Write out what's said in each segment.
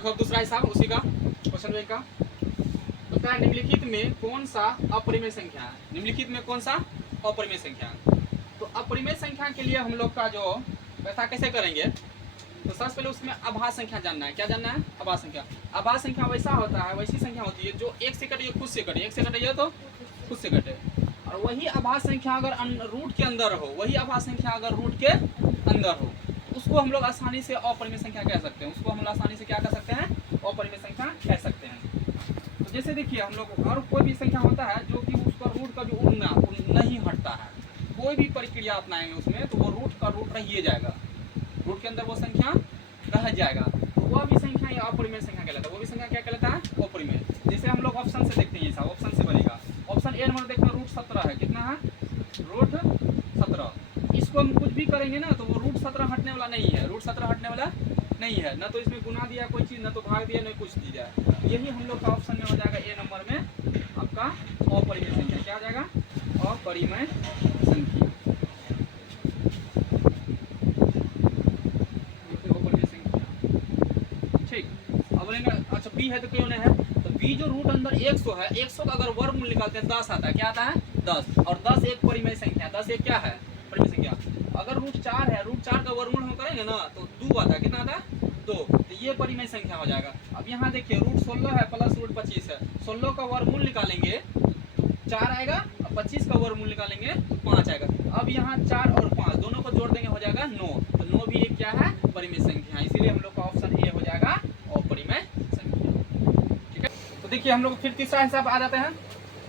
देखो दूसरा हिसाब उसी का क्वेश्चन बैंक का होता है, निम्नलिखित में कौन सा अपरिमेय संख्या है। निम्नलिखित में कौन सा अपरिमेय संख्या है। तो अपरिमेय संख्या के लिए हम लोग का जो वैसा कैसे करेंगे, तो सबसे पहले उसमें आभास संख्या जानना है। क्या जानना है? आभास संख्या। आभास संख्या वैसा होता है, वैसी संख्या होती है जो एक से कटे खुद से कटे, एक से कटे तो खुद से कटे। और वही आभास संख्या अगर रूट के अंदर हो, वही आभास संख्या अगर रूट के अंदर हो, उसको हम लोग आसानी से अपरिमेय संख्या कह सकते हैं। उसको हम लोग आसानी से क्या कर सकते हैं? अपरिमेय संख्या कह सकते हैं। तो जैसे देखिए हम लोग और कोई भी संख्या होता है जो कि उसका रूट का जो नहीं हटता है, कोई भी प्रक्रिया अपनाएंगे उसमें तो वो रूट का रूट रहिए जाएगा, रूट के अंदर वो संख्या रह जाएगा, तो वह भी संख्या या अपरिमेय संख्या कहलाता है। वो भी संख्या क्या कहलाता है? अपरिमेय। जैसे हम लोग ऑप्शन से देखते हैं, ये सब ऑप्शन से बनेगा। ऑप्शन ए नंबर देखना, रूट 17 है। कितना है? रूट 17। इसको हम कुछ भी करेंगे ना तो वो रूट 17 हटने वाला नहीं है, रूट 17 हटने वाला नहीं है। न तो इसमें गुना दिया कोई चीज़, न तो भाग दिया, न कुछ दी जाए। तो यही हम लोग का ऑप्शन में हो जाएगा, ए नंबर में आपका अपरिमेय संख्या। क्या आ जाएगा? अपरिमेय संख्या। अच्छा बी है तो क्यों नहीं है? तो बी जो रूट अंदर 100 है, 100 का अगर वर्गमूल निकालते हैं 10 आता है। क्या आता है? 10। और 10 एक परिमेय संख्या, 10 एक क्या है? परिमेय संख्या। अगर रूट 4 है, रूट 4 का वर्गमूल हम करेंगे ना तो 2 आता है। कितना आता है? 2। तो ये परिमेय संख्या हो जाएगा। अब यहाँ देखिए रूट 16 है प्लस रूट 25 है, 16 का वर्गमूल निकालेंगे तो 4 आएगा, और 25 का वर्गमूल निकालेंगे तो 5 आएगा। अब यहाँ 4 और 5 दोनों को जोड़ देंगे हो जाएगा 9। तो 9 भी एक क्या है? परिमेय संख्या। इसीलिए हम लोग का ऑप्शन ए हो जाएगा अपरिमेय संख्या। ठीक है, तो देखिए हम लोग फिर तीसरा हिसाब आ जाते हैं।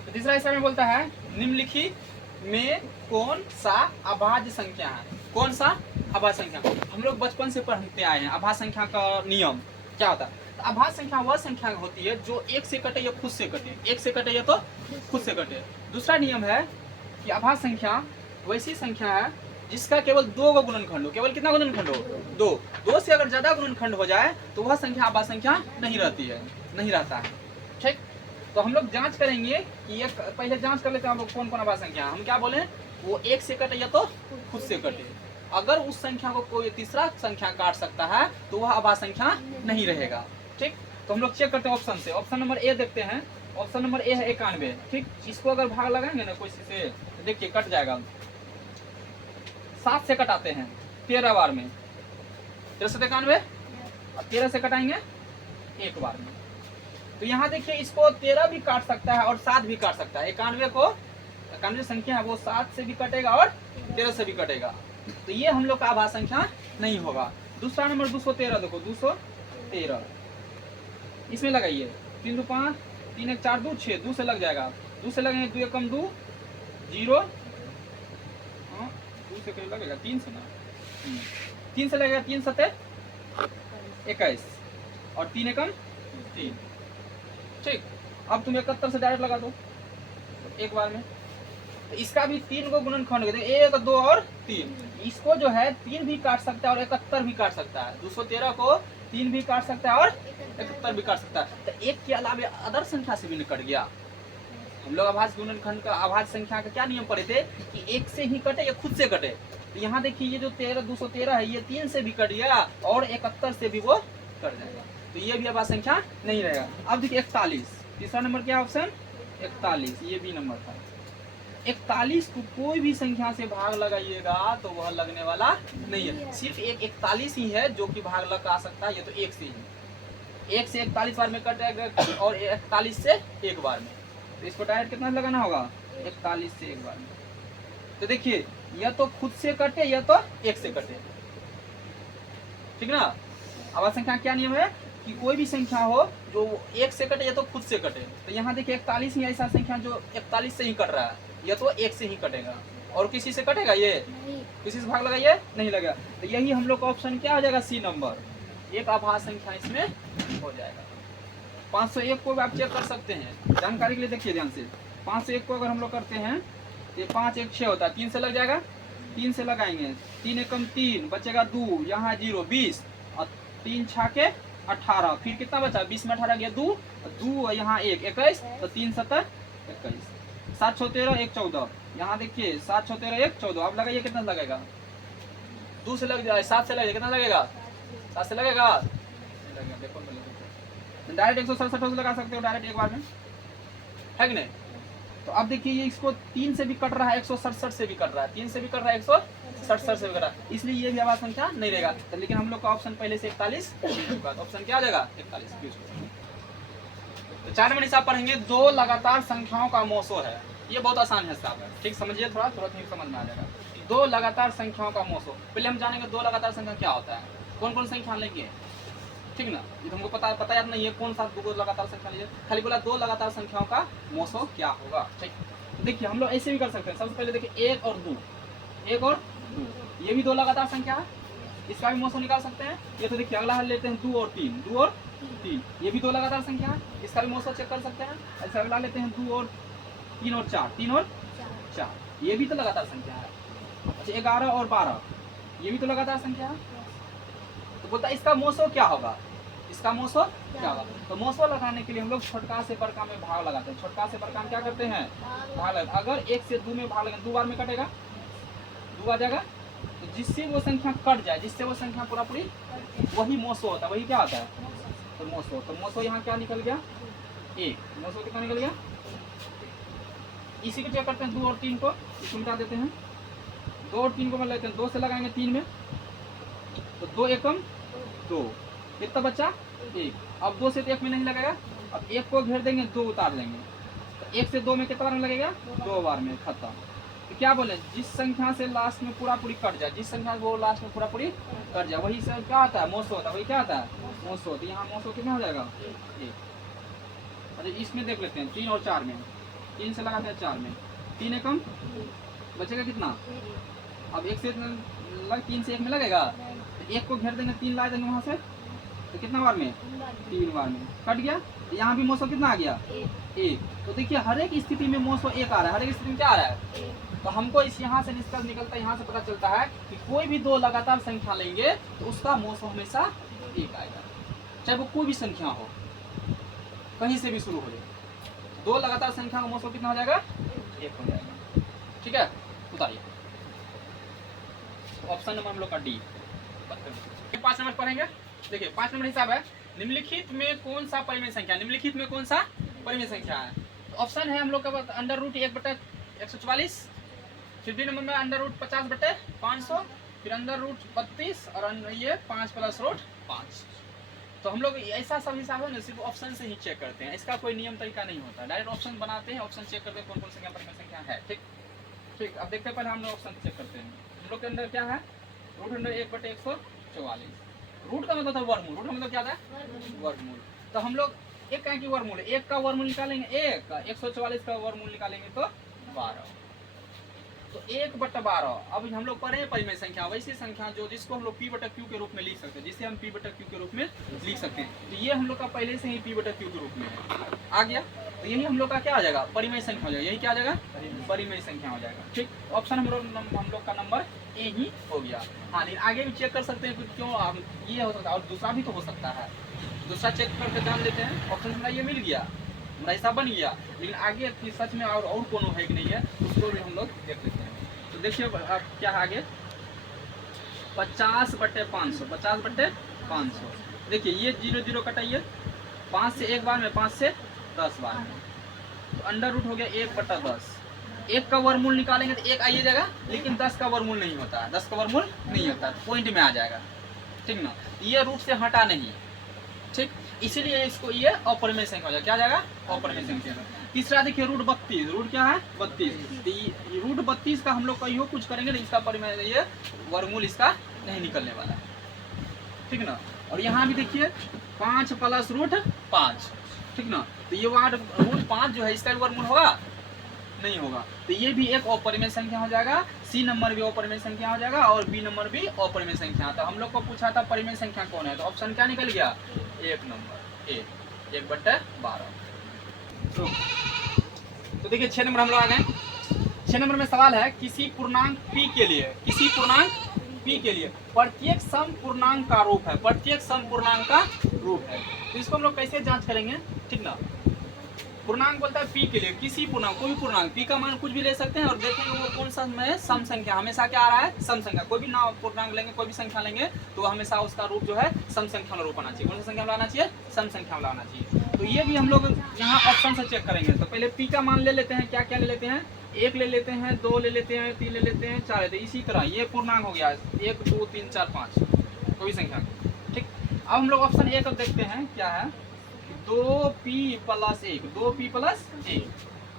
तो तीसरा हिसाब में बोलता है, निम्नलिखित में कौन सा अभाज्य संख्या है। कौन सा अभाज्य संख्या? हम लोग बचपन से पढ़ते आए हैं अभाज्य संख्या का नियम क्या होता है। तो अभाज्य संख्या वह संख्या होती है जो एक से कटे या खुद से कटे, एक से कटे या तो खुद से कटे। दूसरा नियम है कि अभाज्य संख्या वैसी संख्या है जिसका केवल 2 का गुणनखंड हो। केवल कितना गुणनखंड हो? 2। 2 से अगर ज्यादा गुणनखंड हो जाए तो वह संख्या अभाज्य संख्या नहीं रहती है, नहीं रहता है। ठीक, तो हम लोग जांच करेंगे कि एक पहले जांच कर लेते हैं हम लोग कौन कौन अभाज्य संख्या। हम क्या बोले? वो एक से कटे या तो खुद से कटे। अगर उस संख्या को कोई तीसरा संख्या काट सकता है तो वह अभाज्य संख्या नहीं रहेगा। ठीक, तो हम लोग चेक करते हैं ऑप्शन से। ऑप्शन नंबर ए देखते हैं। ऑप्शन नंबर ए है 91। ठीक, इसको अगर भाग लगाएंगे ना कोई से तो देखिए कट जाएगा। 7 से कटाते हैं 13 बार में, 13 से 91 और 13 से कटाएंगे एक बार में। तो यहाँ देखिए इसको 13 भी काट सकता है और 7 भी काट सकता है। 91 संख्या है वो 7 से भी कटेगा और 13 से भी कटेगा। तो ये हम लोग का अभाज्य संख्या नहीं होगा। दूसरा नंबर 213 देखो, 213 इसमें लगाइए। 3 2 5, 3 1 4 2 6, 2 से लग जाएगा। 2 से लगेंगे 2 एकम 2 0, 2 से लगेगा 3 से ना, 3 से लगेगा 3 7 21 और 3 एकम 3। ठीक, अब तुम 71 से डायरेक्ट लगा दो एक बार में। तो इसका भी 3 को गुणनखंड होते हैं, 1 2 और 3। इसको जो है 3 भी काट सकता है और 71 भी काट सकता है। 213 को 3 भी काट सकता है और 71 भी काट सकता है। तो एक के अलावा अदर संख्या से भी निकट गया। हम लोग अभाज्य गुणनखंड का अभाज्य संख्या का क्या नियम पढ़े थे कि एक से ही कटे या खुद से कटे। तो यहाँ देखिए ये जो 213 है ये 3 से भी कट गया और 71 से भी वो कट जाएगा। तो ये भी अभाज्य संख्या नहीं रहेगा। अब देखिए 41, तीसरा नंबर क्या ऑप्शन? 41, ये भी नंबर था। 41 को कोई भी संख्या से भाग लगाइएगा तो वह लगने वाला नहीं है। सिर्फ एक 41 ही है जो कि भाग लगा सकता है, ये तो एक से ही। 1 से 41 बार में कटेगा और 41 से एक बार में। तो इसको डायरेक्ट कितना लगाना होगा? 41 से एक बार में। तो देखिए या तो खुद से कटे या तो एक से कटे। ठीक ना? अभाज्य संख्या क्या नियम है कि कोई भी संख्या हो जो एक से कटे या तो खुद से कटे। तो यहाँ देखिए 41 ही ऐसा संख्या जो 41 से ही कट रहा है, या तो एक से ही कटेगा और किसी से कटेगा ये नहीं। किसी से भाग लगाइए नहीं लगेगा। तो यही हम लोग का ऑप्शन क्या हो जाएगा? सी नंबर, एक अभाज्य संख्या इसमें हो जाएगा। 501 को भी आप चेक कर सकते हैं जानकारी के लिए। देखिए ध्यान से, 501 को अगर हम लोग करते हैं तो 5 1 6 होता है, 3 से लग जाएगा। 3 से लगाएंगे, 3 एकम 3 बचेगा 2, यहाँ 0 20 और 3 छाके 18, फिर कितना बचा? 20 में 18 गया 2, 2 यहाँ 1 21, तो 3 7 21, 7 6 13 1 14। यहाँ देखिए 7 6 13 1 14। अब लगाइए कितना लगेगा? 2 से लग जाए, 7 से लगेगा कितना लगेगा? 7 से लगेगा, देखो डायरेक्ट 167 से लगा सकते हो डायरेक्ट एक बार में, है कि नहीं। तो अब देखिए ये इसको 3 से भी कट रहा है, 167 से भी कट रहा है, 3 से भी कट रहा है, 167 से भी कट रहा है, इसलिए ये भी आवाज संख्या नहीं रहेगा। तो लेकिन हम लोग का ऑप्शन पहले से 41 चुका, तो ऑप्शन क्या आ जाएगा 41। तो 4 नंबर हिसाब पढ़ेंगे, 2 लगातार संख्याओं का मोसो है। ये बहुत आसान है हिसाब है, ठीक समझिए, थोड़ा ठीक समझ में आ जाएगा। 2 लगातार संख्याओं का मोसो, पहले हम जानेंगे 2 लगातार संख्या क्या होता है, कौन कौन संख्या लेंगे, ठीक ना। ये तो हमको पता याद नहीं है कौन सा 2 लगातार संख्या लीजिए, खाली बोला 2 लगातार संख्याओं का मोसो क्या होगा। ठीक, देखिए हम लोग ऐसे भी कर सकते हैं। सबसे पहले देखिए 1 और 2, 1 और 2, ये भी 2 लगातार संख्या है, इसका भी मोसो निकाल सकते हैं। ये तो देखिए अगला हल लेते हैं 2 और 3, 2 और 3, ये भी 2 लगातार संख्या है, इसका भी मोसो चेक कर सकते हैं। ऐसे अगला लेते हैं 2 और 3 और 4, 3 और 4, ये भी तो लगातार संख्या है। अच्छा 11 और 12, ये भी तो लगातार संख्या है। तो बोलता है इसका मोसो क्या होगा, इसका मोसो क्या होगा। तो मोसो लगाने के लिए हम लोग छोटका से बड़का में भाग लगाते हैं। छोटका से बड़का में क्या करते हैं, भाग लगाते। अगर 1 से 2 में भाग लगाएंगे, 2 बार में कटेगा, 2 आ जाएगा। तो जिससे वो संख्या कट जाए, जिससे वो संख्या पूरा पूरी, वही मोसो होता है, वही क्या होता है, तो मोसो। तो मोसो यहाँ क्या निकल गया, 1, मोसो कितना निकल गया। इसी को चेक करते हैं 2 और 3 को, इसको मिटा देते हैं। 2 और 3 को मिला लेते हैं, 2 से लगाएंगे 3 में, तो 2 एकम 2, कितना बच्चा 1। अब 2 से तो 1 में नहीं लगेगा, अब 1 को घेर देंगे, 2 उतार लेंगे, तो 1 से 2 में कितना बार में लगेगा, 2 बार में, खत्म। तो क्या बोले, जिस संख्या से लास्ट में पूरा पूरी कट जाए, जिस संख्या वो लास्ट में पूरा पूरी कट जाए, वही से क्या आता है, मोसो होता है, वही क्या आता है, मोसो। तो यहाँ मोसो कितना हो जाएगा 1। अच्छा इसमें देख लेते हैं 3 और 4 में, 3 से लगाते हैं 4 में, 3 एकम बचेगा कितना। अब 1 से 3 से 1 में लगेगा, तो 1 को घेर देंगे, 3 ला देंगे वहाँ से, तो कितना बार में, 3 बार में कट गया। यहाँ भी मोसो कितना आ गया, 1। तो देखिए हर एक स्थिति में मोसो 1 आ रहा है, हर एक स्थिति में क्या आ रहा है। तो हमको इस यहाँ से निष्कर्ष निकलता है, यहाँ से पता चलता है कि कोई भी 2 लगातार संख्या लेंगे तो उसका मोसो हमेशा 1 आएगा, चाहे वो कोई भी संख्या हो, कहीं से भी शुरू हो जाए। 2 लगातार संख्या का मोसो कितना हो जाएगा, 1 हो जाएगा। ठीक है, उतारिए ऑप्शन नंबर हम लोग का डी। 5 नंबर पढ़ेंगे। देखिए 5 नंबर हिसाब है, निम्नलिखित में कौन सा परिमेय संख्या, निम्नलिखित में कौन सा परिमेय संख्या है। तो ऑप्शन है हम लोग का अंडर रूट 1/144, फिर बी नंबर में अंडर रूट 50/500, फिर अंडर रूट 32 और ये 5 + रूट 5। तो हम लोग ऐसा सब हिसाब है ना, सिर्फ ऑप्शन से ही चेक करते हैं, इसका कोई नियम तरीका नहीं होता। डायरेक्ट ऑप्शन बनाते हैं, ऑप्शन चेक करते हैं कौन कौन संख्या परिमेय संख्या है। ठीक ठीक, अब देखते हैं पहले हम लोग ऑप्शन चेक करते हैं। हम लोग के अंदर क्या है, रूट अंडर 1/144। रूट का मतलब था वर्गमूल, रूट का मतलब क्या था, वर्गमूल। तो हम लोग एक का वर्गमूल है, 1 का वर्गमूल निकालेंगे, 1 का 144 का वर्गमूल निकालेंगे तो 12। तो 1/12। अब हम लोग पढ़े परिमेय संख्या, वैसी संख्या जो जिसको हम लोग P/Q के रूप में लिख सकते हैं, जिसे हम P/Q के रूप में लिख सकते हैं। तो ये हम लोग का पहले से ही P/Q के रूप में आ गया, तो यही हम लोग का क्या आ जाएगा, परिमेय संख्या हो जाएगा। यही क्या आ जाएगा, परिमेय संख्या हो जाएगा। ठीक, ऑप्शन हम लोग का नंबर ए ही हो गया। हाँ, लेकिन आगे भी चेक कर सकते हैं कि क्यों ये हो सकता है, और दूसरा भी तो हो सकता है, दूसरा चेक करके जान लेते हैं। ऑप्शन हमारा ये मिल गया, हमारा हिसाब बन गया, लेकिन आगे सच में और कोनो है कि नहीं है, उसको भी हम लोग देख लेते हैं। तो देखिए अब क्या है आगे, 50/500, 50/500। देखिए ये 0 0 कटाइए, 5 से 1 बार में, 5 से 10 बार में, तो अंडर रूट हो गया 1/10। 1 का वर्गमूल निकालेंगे तो 1 आइए जाएगा, लेकिन 10 का वर्गमूल नहीं होता है, 10 का वर्गमूल नहीं होता है, पॉइंट में आ जाएगा। ठीक ना, ये रूट से हटा नहीं, ठीक, इसीलिए इसको ये अपरिमेय संख्या हो जाएगा। क्या जाएगा, अपरिमेय संख्या। तीसरा देखिए रूट 32, रूट क्या है 32। तो रूट 32 का हम लोग कहीं कुछ करेंगे तो इसका परिमेय, ये वर्गमूल इसका नहीं निकलने वाला, ठीक ना। और यहाँ भी देखिए 5 + रूट 5, ठीक ना। तो ये रूट 5 जो है इसका वर्गमूल होगा, नहीं होगा। तो ये भी एक अपरिमेय संख्या हो जाएगा, सी नंबर भी अपरिमेय संख्या हो जाएगा, और बी नंबर भी अपरिमेय संख्या। तो हम लोग को पूछा था परिमेय संख्या कौन है, तो ऑप्शन क्या निकल गया, 1 नंबर ए, 1/12। तो देखिए 6 नंबर हम लोग आ गए। 6 नंबर में सवाल है, किसी पूर्णांक p के लिए, किसी पूर्णांक p के लिए प्रत्येक सम पूर्णांक का रूप है, प्रत्येक सम पूर्णांक का रूप है। तो इसको हम लोग कैसे जांच करेंगे, ठीक ना। पूर्णांक बोलता है पी के लिए, किसी पूर्णांक, कोई भी पूर्णांक, पी का मान कुछ भी ले सकते हैं और देखेंगे वो कौन सा में सम संख्या, हमेशा क्या आ रहा है, सम संख्या। कोई भी ना पूर्णांक लेंगे, कोई भी संख्या लेंगे तो हमेशा उसका रूप जो है सम संख्या वाला रूप आना चाहिए। कौन सा संख्या वाला आना चाहिए, सम संख्या वाला आना चाहिए। तो ये भी हम लोग यहाँ ऑप्शन से चेक करेंगे। तो पहले पी का मान ले लेते हैं, क्या क्या ले लेते हैं, 1 ले लेते हैं, 2 ले लेते हैं, 3 ले लेते हैं, 4 लेते हैं। इसी तरह ये पूर्णांक हो गया 1 2 3 4 5 कोई भी संख्या, ठीक। अब हम लोग ऑप्शन ए को देखते हैं क्या है, 2p + 1, 2p + 1।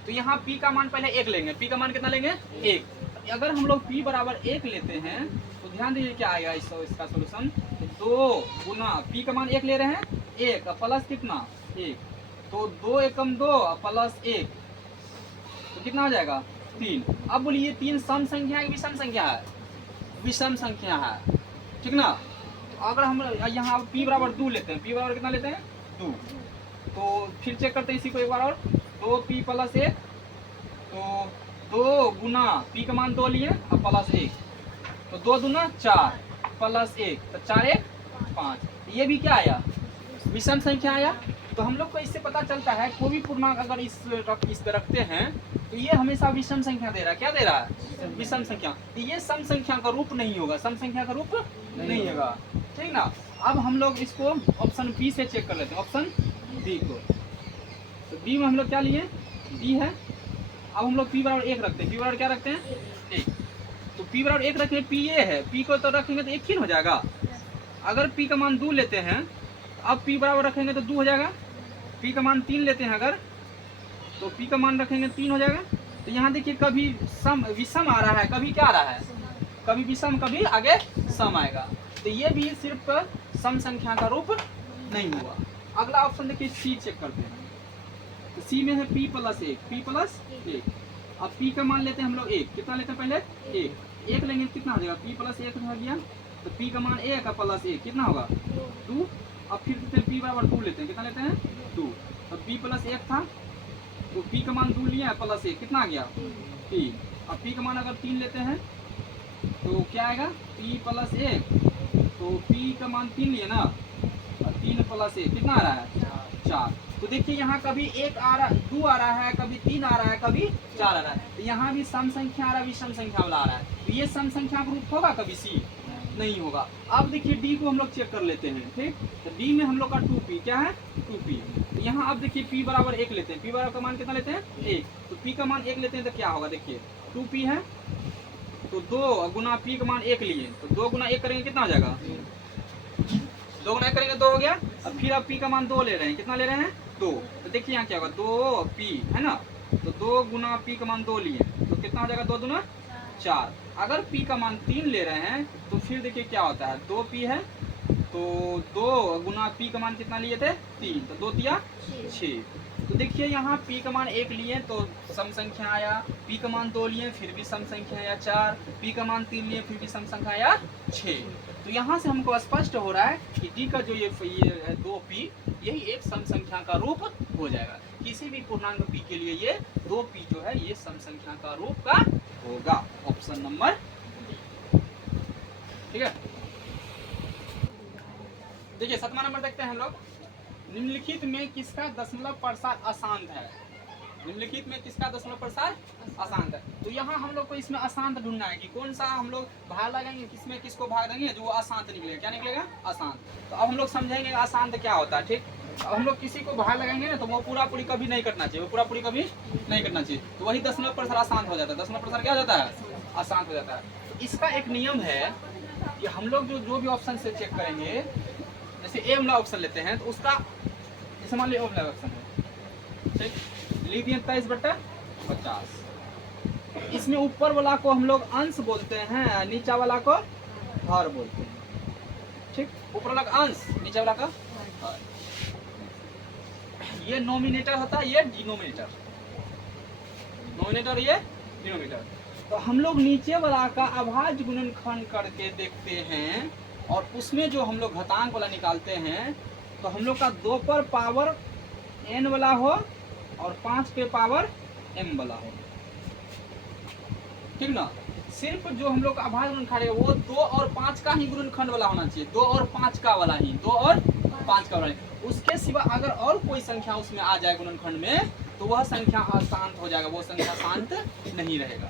तो यहाँ p का मान पहले 1 लेंगे, p का मान कितना लेंगे, 1। अगर हम लोग p बराबर 1 लेते हैं तो ध्यान दीजिए क्या आएगा इसका सोल्यूशन, 2 गुना p का मान 1 ले रहे हैं, 1 प्लस कितना 1, तो 2 एकम 2 प्लस 1 तो कितना हो जाएगा 3। अब बोलिए 3 सम संख्या है कि विषम संख्या है, विषम संख्या है, ठीक ना। तो अगर हम यहाँ p बराबर 2 लेते हैं, p बराबर कितना लेते हैं 2, तो फिर चेक करते हैं इसी को एक बार और, 2p + 1, तो 2 गुना p का मान 2 लिए और प्लस 1, तो 2 दूना 4 प्लस 1, तो 4 1 5। ये भी क्या आया, विषम संख्या आया। तो हम लोग को इससे पता चलता है कोई भी पूर्णांक अगर इस पे रखते हैं तो ये हमेशा विषम संख्या दे रहा है। क्या दे रहा है, विषम संख्या। तो ये सम संख्या का रूप नहीं होगा, सम संख्या का रूप नहीं होगा, ठीक ना। अब हम लोग इसको ऑप्शन बी से चेक कर लेते हैं, ऑप्शन डी को। तो बी में हम लोग क्या लिए, डी है। अब हम लोग p बराबर 1 रखते हैं, p बराबर क्या रखते हैं 1। तो p बराबर 1 रखेंगे, p ये है, p को तो रखेंगे तो 1 ही हो जाएगा। अगर p का मान 2 लेते हैं, अब p बराबर रखेंगे तो 2 हो जाएगा। p का मान 3 लेते हैं अगर, तो p का मान रखेंगे 3 हो जाएगा। तो यहाँ देखिए कभी सम विषम आ रहा है, कभी क्या आ रहा है, कभी विषम, कभी आगे सम आएगा। तो ये भी सिर्फ सम संख्या का रूप नहीं हुआ। अगला ऑप्शन देखिए सी चेक करते हैं। तो सी में है p + 1, p + 1। अब p का मान लेते हैं हम लोग 1, कितना लेते हैं पहले 1 लेंगे, कितना हो जाएगा p + 1 हो गया। तो p का मान 1 + 1 कितना होगा 2। अब फिर लेते हैं p बराबर 2 लेते हैं, कितना लेते हैं 2। तो p + 1 था, तो p का मान 2 लिया प्लस 1 कितना आ गया 3। अब p का मान अगर 3 लेते हैं तो क्या आएगा p + 1, तो p का मान 3 लिए ना, 3 + 1 कितना आ रहा है 4। तो देखिए यहाँ कभी 1 आ रहा, 2 आ रहा है, कभी 3 आ रहा है, कभी 4 आ रहा है। तो यहाँ भी सम संख्या आ रहा है, विषम संख्या वाला आ रहा है। तो ये सम संख्या का रूप होगा, कभी सी नहीं होगा। अब देखिए डी को हम लोग चेक कर लेते हैं, ठीक। तो डी में हम लोग का 2p क्या है 2p। तो यहाँ अब देखिए p बराबर 1 लेते हैं, p बराबर का मान कितना लेते हैं 1। तो p का मान 1 लेते हैं तो क्या होगा, देखिए 2p है, तो 2 गुना p का मान 1 लिए, तो 2 गुना 1 करेंगे कितना हो जाएगा 2 गुना 1 करेंगे 2 हो गया। अब फिर आप p का मान 2 ले रहे हैं, कितना ले रहे हैं 2। तो देखिए यहाँ क्या होगा 2p है ना, तो 2 गुना p का मान 2 लिए तो कितना हो जाएगा 2 दूना 4। अगर p का मान 3 ले रहे हैं तो फिर देखिए क्या होता है 2p है, तो 2 गुना p का मान कितना लिए थे 3, तो 2 तिया 6। तो देखिए यहाँ p का मान 1 लिए तो सम संख्या आया, p का मान 2 लिए फिर भी सम संख्या आया 4, p का मान 3 लिए फिर भी सम संख्या आया 6। तो यहाँ से हमको स्पष्ट हो रहा है कि d का जो ये 2p यही एक सम संख्या का रूप हो जाएगा। किसी भी पूर्णांक p के लिए ये 2p जो है ये सम संख्या का रूप का होगा, ऑप्शन नंबर, ठीक है। देखिए 7वां नंबर देखते हैं हम लोग, निम्नलिखित में किसका दशमलव प्रसार अशांत है, निम्नलिखित में किसका दशमलव प्रसार अशांत है। तो यहाँ हम लोग को इसमें अशांत ढूंढना है कि कौन सा हम लोग भाग लगाएंगे, किसमें किसको भाग देंगे जो अशांत निकलेगा, क्या निकलेगा अशांत। तो अब हम लोग समझेंगे अशांत क्या होता है, ठीक। अब हम लोग किसी को भाग लगाएंगे ना तो वो पूरा पूरी कभी नहीं करना चाहिए, वो पूरा पूरी कभी नहीं करना चाहिए, तो वही दशमलव प्रसार अशांत हो जाता है। दशमलव प्रसार क्या हो जाता है अशांत हो जाता है। तो इसका एक नियम है कि हम लोग जो भी ऑप्शन से चेक करेंगे, जैसे ए वाला ऑप्शन लेते हैं तो उसका जैसे मान लीजिए ए वाला ऑप्शन है, ठीक, लिख दिए 23/50। इसमें ऊपर वाला को हम लोग अंश बोलते हैं, नीचा वाला को हर बोलते हैं, ठीक। ऊपर वाला का अंश, नीचे वाला का हर। ये नोमिनेटर होता है, ये डिनोमिनेटर, नोमिनेटर ये डिनोमिनेटर। तो हम लोग नीचे वाला का अभाज्य गुणनखंड करके देखते हैं और उसमें जो हम लोग घातांक वाला निकालते हैं तो हम लोग का 2 पर पावर n वाला हो और 5 पे पावर m वाला हो, ठीक ना। सिर्फ जो हम लोग का अभाज्य गुणनखंड है वो 2 और 5 का ही गुणनखंड वाला होना चाहिए, 2 और 5 का वाला ही, 2 और 5 का वाला। उसके सिवा अगर और कोई संख्या उसमें आ जाए गुणनखंड में तो वह संख्या अशांत हो जाएगा, वो संख्या शांत नहीं रहेगा।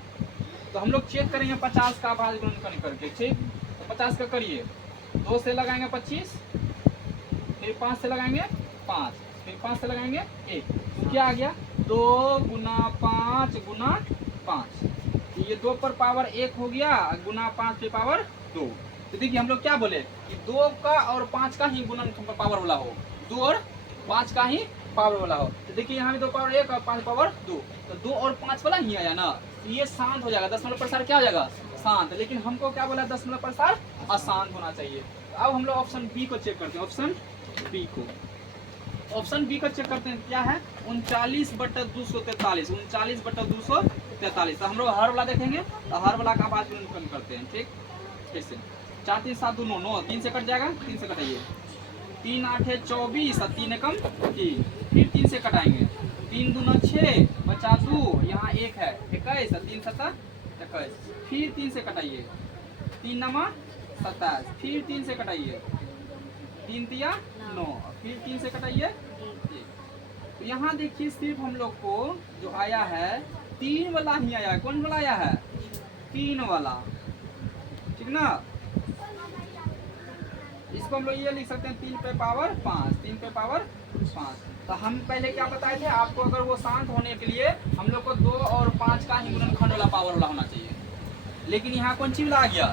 तो हम लोग चेक करेंगे 50 का भाज्य गुणनखंड करके। ठीक, तो 50 का करिए, 2 से लगाएंगे 25, फिर 5 से लगाएंगे 5, फिर 5 से लगाएंगे 1, तो क्या आ गया 2 गुना 5 गुना 5। ये 2 पर पावर 1 हो गया गुना 5 पे पावर 2। तो देखिए हम लोग क्या बोले कि 2 का और 5 का ही गुणनखंड पावर वाला हो, 2 और 5 का ही पावर वाला हो। तो देखिए यहाँ भी 2 पावर 1 और 5 पावर 2, तो 2 और 5 वाला ही आया ना, तो ये शांत हो जाएगा, दशमलव प्रसार क्या हो जाएगा शांत। लेकिन हमको क्या बोला दशमलव प्रसार अशांत होना चाहिए। तो अब हम लोग ऑप्शन बी को चेक करते हैं, ऑप्शन बी को, ऑप्शन बी को चेक करते हैं क्या है 39/243, 39/243। तो हम लोग हर वाला देखेंगे, तो हर वाला का भाज्य गुणनखंड करते हैं। ठीक, फिर से 4 3 7 2 9, 9 3 से कट जाएगा, 3 से कटाइए, 3 8 है 24 और 3 एकम 3, फिर 3 से कटाएंगे, 3 दूना 6 बचा 2, यहाँ 1 है 21 और 3 7 21, फिर 3 से कटाइए, 3 नमा 27, फिर 3 से कटाइए, 3 तिया 9, फिर 3 से कटाइए। तो यहाँ देखिए सिर्फ हम लोग को जो आया है 3 वाला ही आया है। कौन वाला आया है 3 वाला, ठीक ना। इसको हम लोग ये लिख सकते हैं 3 पे पावर 5, 3 पे पावर 5। तो हम पहले क्या बताए थे आपको, अगर वो शांत होने के लिए हम लोग को 2 और 5 का ही गुणनखंड वाला पावर वाला होना चाहिए। लेकिन यहाँ कौन सी वाला आ गया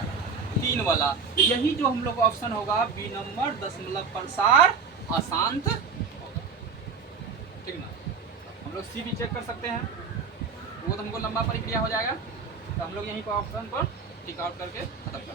3 वाला, तो यही जो हम लोग का ऑप्शन होगा बी नंबर, दशमलव प्रसार अशांत। ठीक ना, हम लोग सी भी चेक कर सकते हैं, वो तो हमको लंबा प्रक्रिया हो जाएगा। तो हम लोग यहीं पर ऑप्शन पर टिक आउट करके खत्म कर